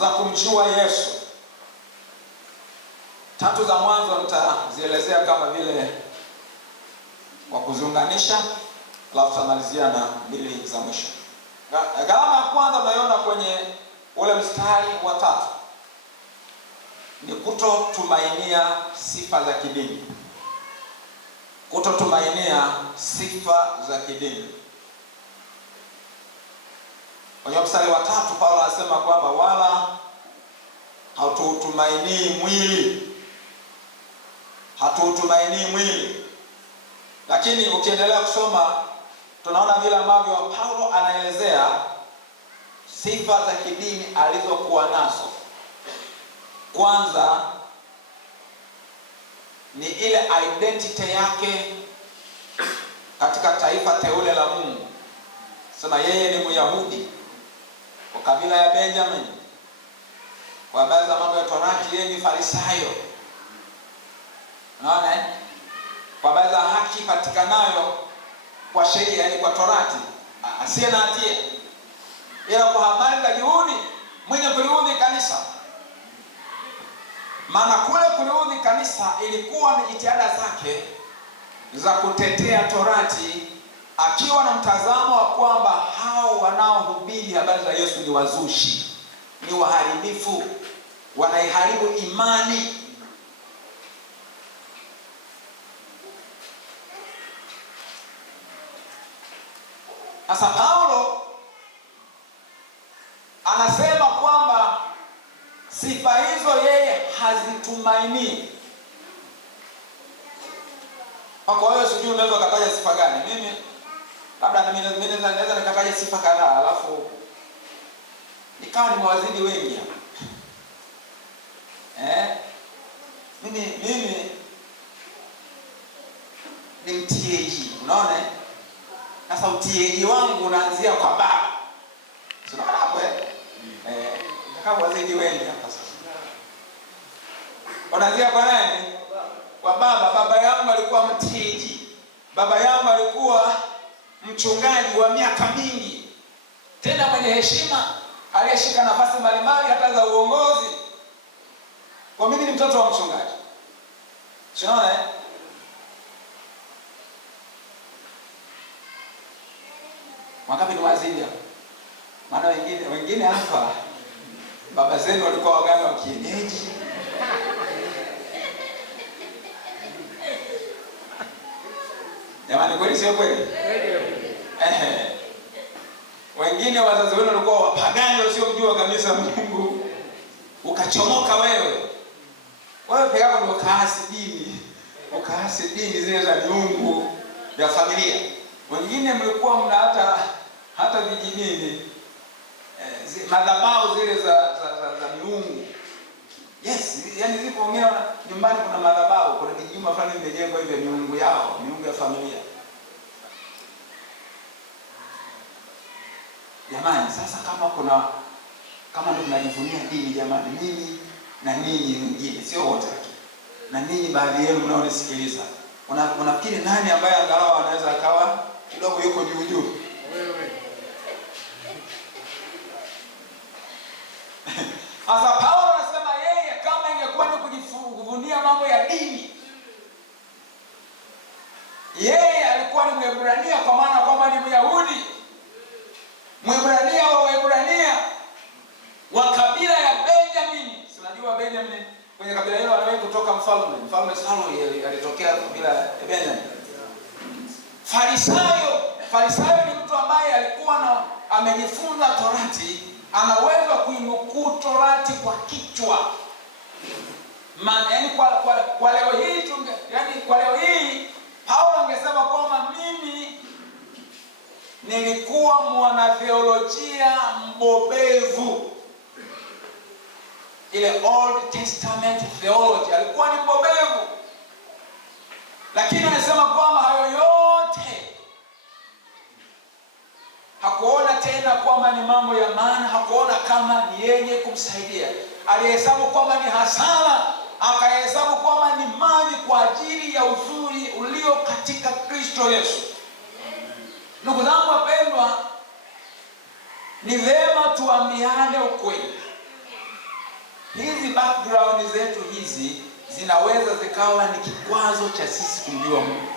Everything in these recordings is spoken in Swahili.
za kumjua Yesu. 3 za mwanzo nitazielezea kama vile kwa kuziunganisha, alafu tutamalizia na 2 za mwisho. Gharama ya kwanza tunaiona kwenye ule mstari wa 3 ni kutotumainia sifa za kidini. Kutotumainia sifa za kidini. Kwenye mstari wa 3 Paulo anasema kwamba wala hatuutumainii mwili. Hatuutumainii mwili. Lakini ukiendelea kusoma tunaona vile ambavyo Paulo anaelezea sifa za kidini alizokuwa nazo. Kwanza ni ile identity yake katika taifa teule la Mungu. Sema yeye ni Myahudi kwa kabila ya Benjamin. Kwa habari za mambo ya Torati yeye ni Farisayo. Unaona? Kwa habari za haki patikanayo kwa sheria, yani kwa Torati, asiye na hatia. Ila kwa habari za juhudi mwenye kuliudhi kanisa. Maana kule kuliudhi kanisa ilikuwa ni jitihada zake za kutetea Torati, akiwa na mtazamo wa kwamba hao wanaohubiri habari za Yesu ni wazushi, ni waharibifu, wanaiharibu imani. Sasa Paulo anasema kwamba sifa hizo yeye hazitumaini. Kwa hiyo sijui unaweza kutaja sifa gani? Mimi labda naweza nikataja sifa kadhaa alafu nikawa nimewazidi wengi hapa. Mimi ni mtieji, unaona? Sasa utieji wangu unaanzia kwa baba. Sio hapo nikawa wazidi wengi hapa sasa. Unaanzia kwa nani? Kwa baba. Baba yangu alikuwa mtieji. Baba yangu alikuwa mchungaji wa miaka mingi, tena mwenye heshima, aliyeshika nafasi mbalimbali hata za uongozi. Kwa mimi ni mtoto wa mchungaji. Unaona? Wangapi ni wazidi hapa? Maana wengine hapa baba zenu walikuwa waganga wa kienyeji. Jamani, kweli sio kweli? Wengine wazazi wenu walikuwa wapagani wasiomjua kabisa Mungu. Ukachomoka wewe. Wewe peke yako ndio kaasi dini. Ukaasi dini zile za miungu ya familia. Wengine mlikuwa mna hata vijijini madhabahu zile za miungu. Yes, yani zipo wengine nyumbani kuna madhabahu, kuna kijumba fulani vimejengwa hivyo miungu yao, miungu ya familia. Jamani, sasa kama ndio tunajivunia dini jamani, mimi na ninyi wengine, sio wote lakini. Na ninyi baadhi yenu mnaonisikiliza, unafikiri nani ambaye angalau anaweza akawa kidogo yuko juu juu? Wewe. Sasa Paulo anasema yeye kama ingekuwa ni kujivunia mambo ya dini, yeye alikuwa ni Mwebrania, kwa maana kwamba ni Myahudi, Mwebrania wa Waebrania wa kabila ya Benjamin. Si unajua Benjamin kwenye kabila hilo wanawe kutoka mfalme Sauli alitokea kabila ya Benjamin. Farisayo ni mtu ambaye alikuwa amejifunza Torati, anaweza kuinukuu Torati kwa kichwa. Yani kwa leo hii Paulo angesema kwamba mimi nilikuwa mwanatheolojia mbobevu. Ile Old Testament theology alikuwa ni mbobevu. Lakini anasema kwamba hayo yote hakuona tena kwamba ni mambo ya maana, hakuona kama ni yenye kumsaidia. Alihesabu kwamba ni hasara, akahesabu kwamba ni mali kwa ajili ya uzuri ulio katika Kristo Yesu. Ndugu zangu wapendwa, ni vema tuambiane ukweli. hizi background zetu hizi zinaweza zikawa ni kikwazo cha sisi kumjua Mungu.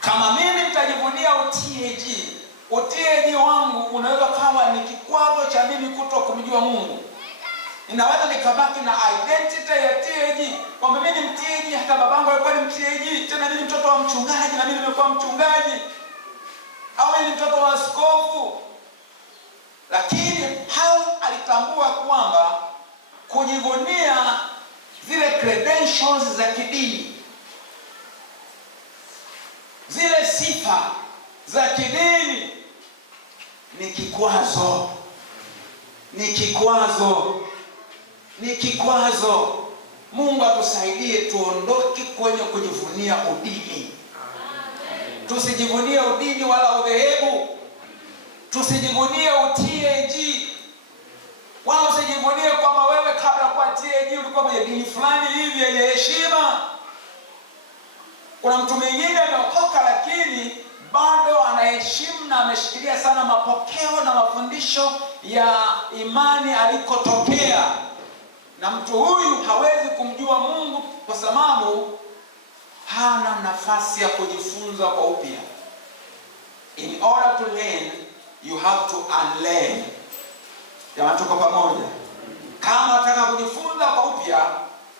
Kama mimi nitajivunia UTAG wangu unaweza kawa ni kikwazo cha mimi kuto kumjua Mungu. Inaweza nikabaki na identity ya TAG, kwamba mimi ni mTAG, hata babangu alikuwa ni mTAG, tena mimi mtoto wa mchungaji na mimi nimekuwa mchungaji, au mimi ni mtoto wa askofu. Lakini Paul alitambua kwamba kujivunia zile credentials za kidini, zile sifa za kidini ni kikwazo. Ni kikwazo. Mungu atusaidie tuondoke kwenye kujivunia udini. Tusijivunie udini wala udhehebu. Tusijivunie UTAG. Wala usijivunie kwamba wewe kabla kwa TAG ulikuwa kwenye dini fulani hivi yenye heshima. Kuna mtu mwingine ameokoka lakini bado anaheshimu na ameshikilia sana mapokeo na mafundisho ya imani alikotokea. Na mtu huyu hawezi kumjua Mungu kwa sababu hana nafasi ya kujifunza kwa upya. In order to learn, you have to unlearn. Jamani, tuko pamoja? Kama unataka kujifunza kwa upya,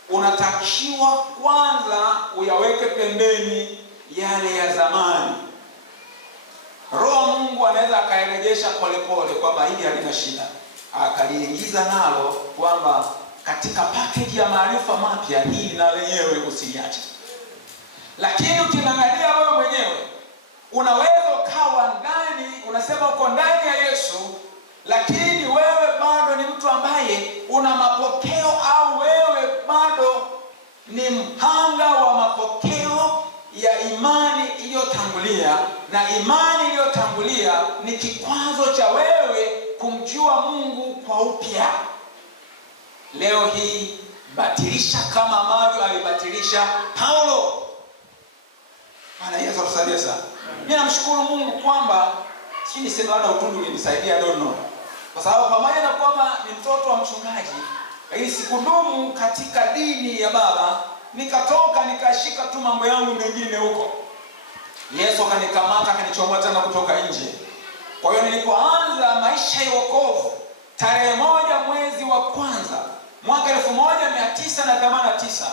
unatakiwa kwanza uyaweke pembeni yale ya zamani. Roho Mungu anaweza akairejesha polepole kwamba hili halina shida, akaliingiza nalo kwamba katika package ya maarifa mapya hili na lenyewe usiliache. Lakini uking'ang'ania wewe mwenyewe, unaweza ukawa ndani, unasema uko ndani ya Yesu, lakini wewe bado ni mtu ambaye una mapokeo, au wewe bado ni mhanga wa mapokeo ya imani iliyotangulia, na imani iliyotangulia ni kikwazo cha wewe kumjua Mungu kwa upya. Leo hii batilisha kama ambavyo alibatilisha Paulo. Bwana Yesu atusaidie sana. Mimi namshukuru Mungu kwamba si niseme wala utundu ulinisaidia, I don't know. Kwa sababu pamoja na kwamba ni mtoto wa mchungaji, lakini sikudumu katika dini ya baba, nikatoka nikashika tu mambo yangu mengine huko. Yesu akanikamata akanichomoa tena kutoka nje. Kwa hiyo nilipoanza maisha ya wokovu tarehe 1 mwezi wa kwanza mwaka 1989,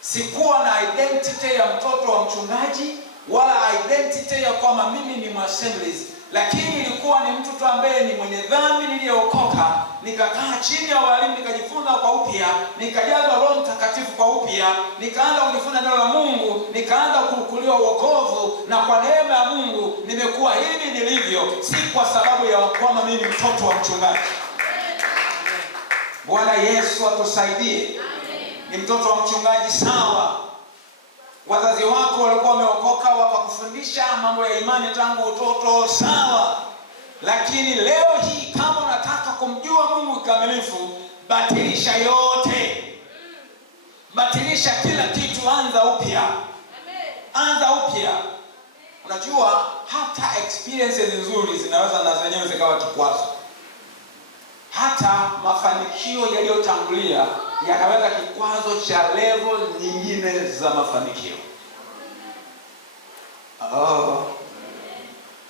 sikuwa na identity ya mtoto wa mchungaji wala identity ya kwamba mimi ni Assemblies, lakini ilikuwa ni mtu tu ambaye ni mwenye dhambi niliyeokoka. Nikakaa chini ya walimu nikajifunza kwa upya, nikajazwa Roho Mtakatifu kwa upya, nikaanza kujifunza neno la Mungu, nikaanza kukuliwa wokovu, na kwa neema ya Mungu nimekuwa hivi nilivyo, si kwa sababu ya kwamba mimi ni mtoto wa mchungaji. Bwana Yesu atusaidie. Ni mtoto wa mchungaji sawa. Wazazi wako walikuwa wameokoka wakakufundisha mambo ya imani tangu utoto sawa. Lakini leo hii kama unataka kumjua Mungu kikamilifu, batilisha yote. Batilisha kila kitu, anza upya. Anza upya. Unajua hata experiences nzuri zinaweza na zenyewe zikawa kikwazo. Hata mafanikio yaliyotangulia yanaweza kikwazo cha level nyingine za mafanikio.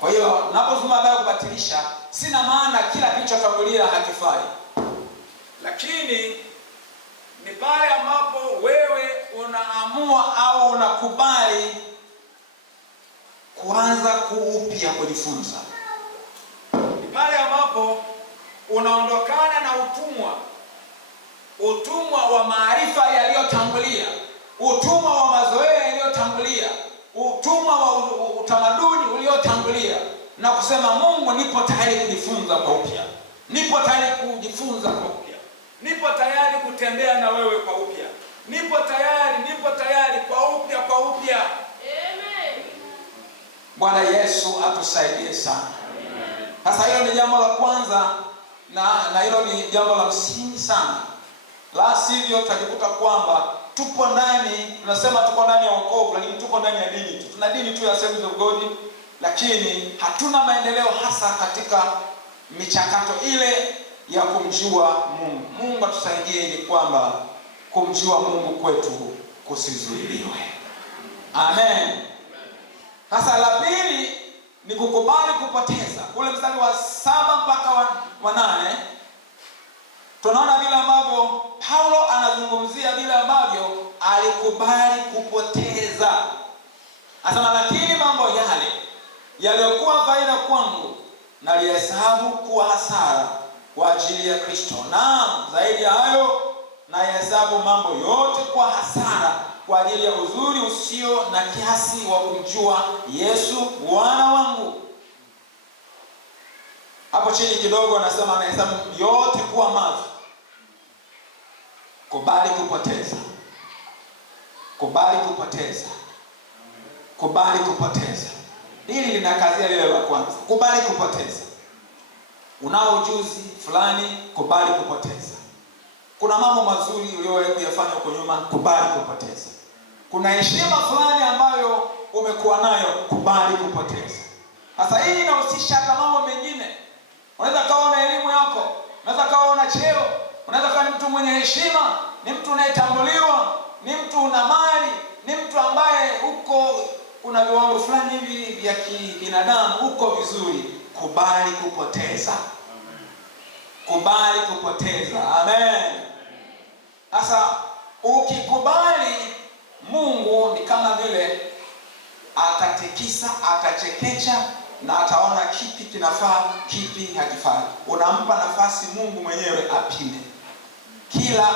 Kwa hiyo napozungumza habari kubatilisha, sina maana kila kilichotangulia hakifai. Lakini ni pale ambapo wewe unaamua au unakubali kuanza kuupya kujifunza. Ni pale ambapo unaondokana na utumwa wa maarifa yaliyotangulia, utumwa wa mazoea yaliyotangulia, utumwa wa utamaduni uliotangulia, na kusema Mungu, nipo tayari kujifunza kwa upya. Nipo tayari kujifunza kwa upya. Nipo tayari kutembea na wewe kwa upya. Nipo tayari kwa upya. Amen. Bwana Yesu atusaidie sana. Sasa hilo ni jambo la kwanza, na hilo ni jambo la msingi sana. La sivyo tutajikuta kwamba tupo ndani, tunasema tuko ndani ya wokovu, lakini tuko ndani ya dini tu. Tuna dini tu ya Assemblies of God, lakini hatuna maendeleo hasa katika michakato ile ya kumjua Mungu. Mungu atusaidie ili kwamba kumjua Mungu kwetu kusizuiliwe. Amen. Sasa la pili ni kukubali kupoteza. Ule mstari wa 7 mpaka wa 8 tunaona vile ambavyo Paulo anazungumzia vile ambavyo alikubali kupoteza. Anasema, lakini mambo yale yaliyokuwa faida kwangu nalihesabu kuwa hasara kwa ajili ya Kristo. Naam, zaidi ya hayo nahesabu mambo yote kuwa hasara kwa ajili ya uzuri usio na kiasi wa kumjua Yesu Bwana wangu. Hapo chini kidogo anasema anahesabu yote kuwa mavi. Kubali kupoteza. Kubali kupoteza. Kubali kupoteza. Hili linakazia lile la kwanza. Kubali kupoteza. Unao ujuzi fulani, kubali kupoteza. Kuna mambo mazuri uliyowahi kuyafanya huko nyuma, kubali kupoteza. Kuna heshima fulani ambayo umekuwa nayo, kubali kupoteza. Sasa hii inahusisha hata mambo mengine. Unaweza kawa na elimu yako, unaweza kawa una cheo, unaweza kawa ni mtu mwenye heshima, ni mtu unayetambuliwa, ni mtu una mali, ni mtu ambaye uko kuna viwango fulani hivi vya kibinadamu, uko vizuri. Kubali kupoteza. Kubali kupoteza. Amen. Sasa ukikubali, Mungu ni kama vile atatikisa, atachekecha na ataona kipi kinafaa, kipi hakifai. Unampa nafasi Mungu mwenyewe apime. Kila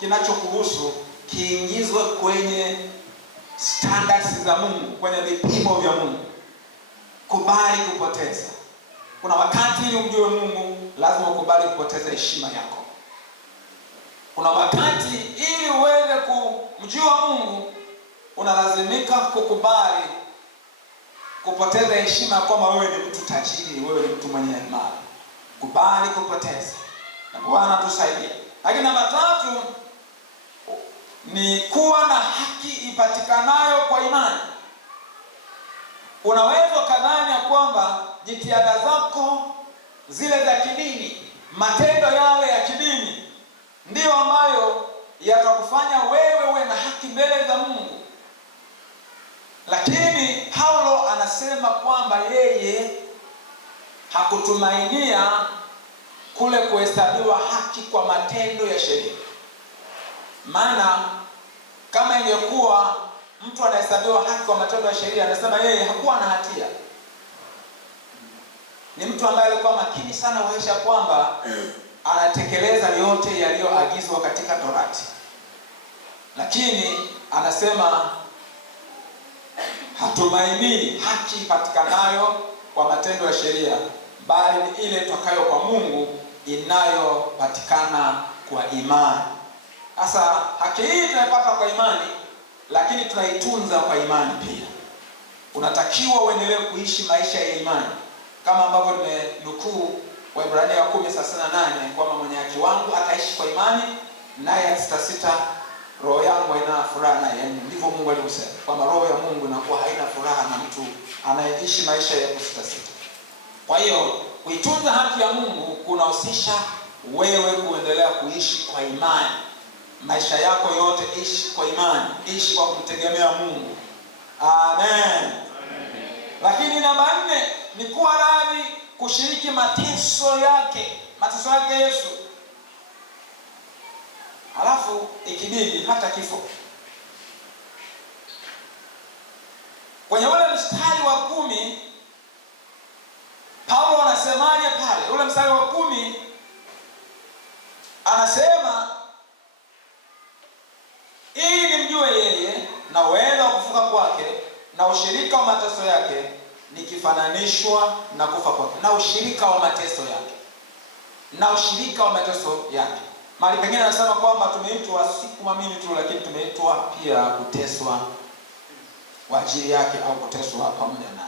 kinachokuhusu kiingizwe kwenye standards za Mungu, kwenye vipimo vya Mungu. Kubali kupoteza. Kuna wakati ili umjue Mungu lazima ukubali kupoteza heshima yako. Kuna wakati ili uweze kumjua Mungu unalazimika kukubali kupoteza heshima kwamba wewe ni mtu tajiri, wewe ni mtu mwenye mali. Kubali kupoteza. Na Bwana tusaidie. Lakini namba 3 ni kuwa na haki ipatikanayo kwa imani. Unaweza kadhani ya kwamba jitihada zako zile za kidini, matendo yale ya kidini ndio ambayo yatakufanya wewe uwe na haki mbele za Mungu. Lakini Paulo anasema kwamba yeye hakutumainia kule kuhesabiwa haki kwa matendo ya sheria. Maana kama ingekuwa mtu anahesabiwa haki kwa matendo ya sheria, anasema yeye hakuwa na hatia. Ni mtu ambaye alikuwa makini sana kuhakikisha kwamba anatekeleza yote yaliyoagizwa katika Torati. Lakini anasema hatumaini haki ipatikanayo kwa matendo ya sheria, bali ni ile itokayo kwa Mungu inayopatikana kwa imani. Sasa haki hii tunaipata kwa imani, lakini tunaitunza kwa imani pia. Unatakiwa uendelee kuishi maisha ya imani kama ambavyo nimenukuu Waebrania 10:38 kwamba mwenye haki wangu ataishi kwa imani, naye asitasita, roho yangu haina furaha naye. Ndivyo Mungu alivyosema kwamba roho ya Mungu inakuwa haina furaha na mtu anayeishi maisha ya kusitasita. Kwa hiyo kuitunza haki ya Mungu kunahusisha wewe kuendelea kuishi kwa imani. Maisha yako yote ishi kwa imani, ishi kwa kumtegemea Mungu. Amen. Lakini namba 4 ni kuwa radhi kushiriki mateso yake Yesu. Halafu ikibidi hata kifo. Kwenye ule mstari wa 10 Paulo anasemaje pale? Ule mstari wa 10 anasema, ili nimjue yeye na uwezo wa kufufuka kwake na ushirika wa mateso yake, nikifananishwa na kufa kwake. Na ushirika wa mateso yake. Na ushirika wa mateso yake. Mahali pengine anasema kwamba tumeitwa si kumwamini tu, lakini tumeitwa pia kuteswa kwa ajili yake au kuteswa pamoja naye.